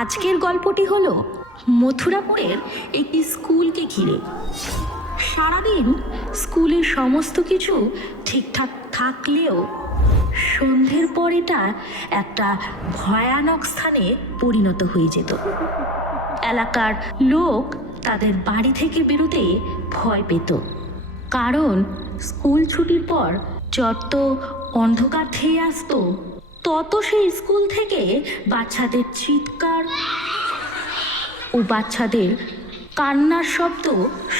আজকের গল্পটি হলো মথুরাপুরের একটি স্কুলকে ঘিরে। সারাদিন স্কুলের সমস্ত কিছু ঠিকঠাক থাকলেও সন্ধ্যের পর এটা একটা ভয়ানক স্থানে পরিণত হয়ে যেত। এলাকার লোক তাদের বাড়ি থেকে বেরোতে ভয় পেত, কারণ স্কুল ছুটির পর যত অন্ধকার খেয়ে আসতো তত সেই স্কুল থেকে বাচ্চাদের চিৎকার ও বাচ্চাদের কান্নার শব্দ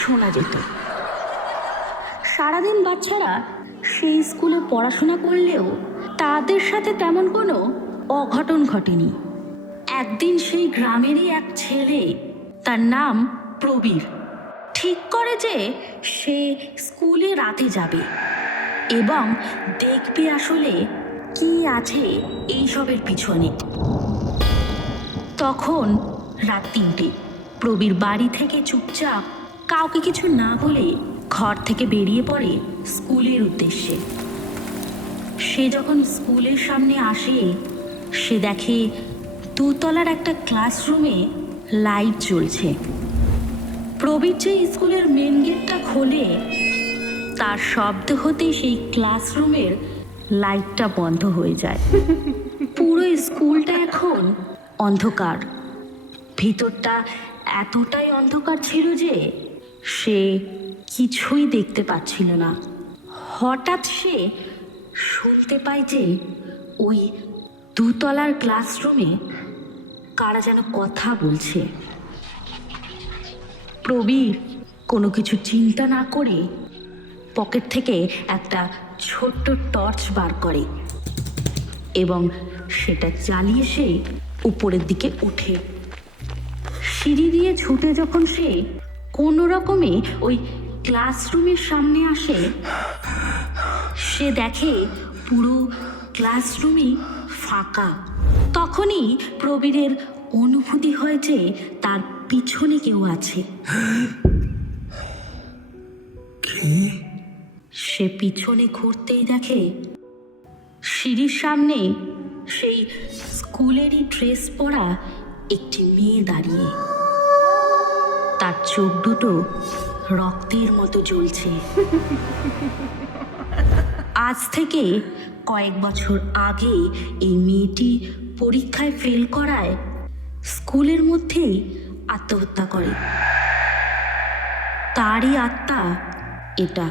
শোনা যেত। সারাদিন বাচ্চারা সেই স্কুলে পড়াশোনা করলেও তাদের সাথে তেমন কোনো অঘটন ঘটেনি। একদিন সেই গ্রামেরই এক ছেলে, তার নাম প্রবীর, ঠিক করে যে সে স্কুলে রাতে যাবে এবং দেখবে আসলে কি আছে এইসবের পিছনে। তখন রাত ৩টে। প্রবীর বাড়ি থেকে চুপচাপ কাউকে কিছু না বলে ঘর থেকে বেরিয়ে পড়ে স্কুলের উদ্দেশ্যে। সে যখন স্কুলের সামনে আসে, সে দেখে দোতলার একটা ক্লাসরুমে লাইট জ্বলছে। প্রবীর যে স্কুলের মেন গেটটা খোলে, তার শব্দ হতেই সেই ক্লাসরুমের লাইটটা বন্ধ হয়ে যায়। পুরো স্কুলটা এখন অন্ধকার। ভিতরটা এতটাই অন্ধকার ছিল যে সে কিছুই দেখতে পাচ্ছিল না। হঠাৎ সে শুনতে পায় যে ওই দোতলার ক্লাসরুমে কারা যেন কথা বলছে। প্রবীর কোনো কিছু চিন্তা না করে পকেট থেকে একটা ছোট্ট টর্চ বার করে এবং সেটা জ্বালিয়ে সে উপরের দিকে ওঠে। সিঁড়ি দিয়ে ছুটে যখন সে কোনো রকমে ওই ক্লাসরুমের সামনে আসে, সে দেখে পুরো ক্লাসরুমই ফাঁকা। তখনই প্রবীরের অনুভূতি হয় যে তার পিছনে কেউ আছে। সে পিছনে ঘুরতেই দেখে সিঁড়ির সামনে সেই স্কুলেরই ড্রেস পরা একটি মেয়ে দাঁড়িয়ে। তার চোখ দুটো রক্তের মতো জ্বলছে। আজ থেকে কয়েক বছর আগে এই মেয়েটি পরীক্ষায় ফেল করায় স্কুলের মধ্যেই আত্মহত্যা করে। তারই আত্মা এটা।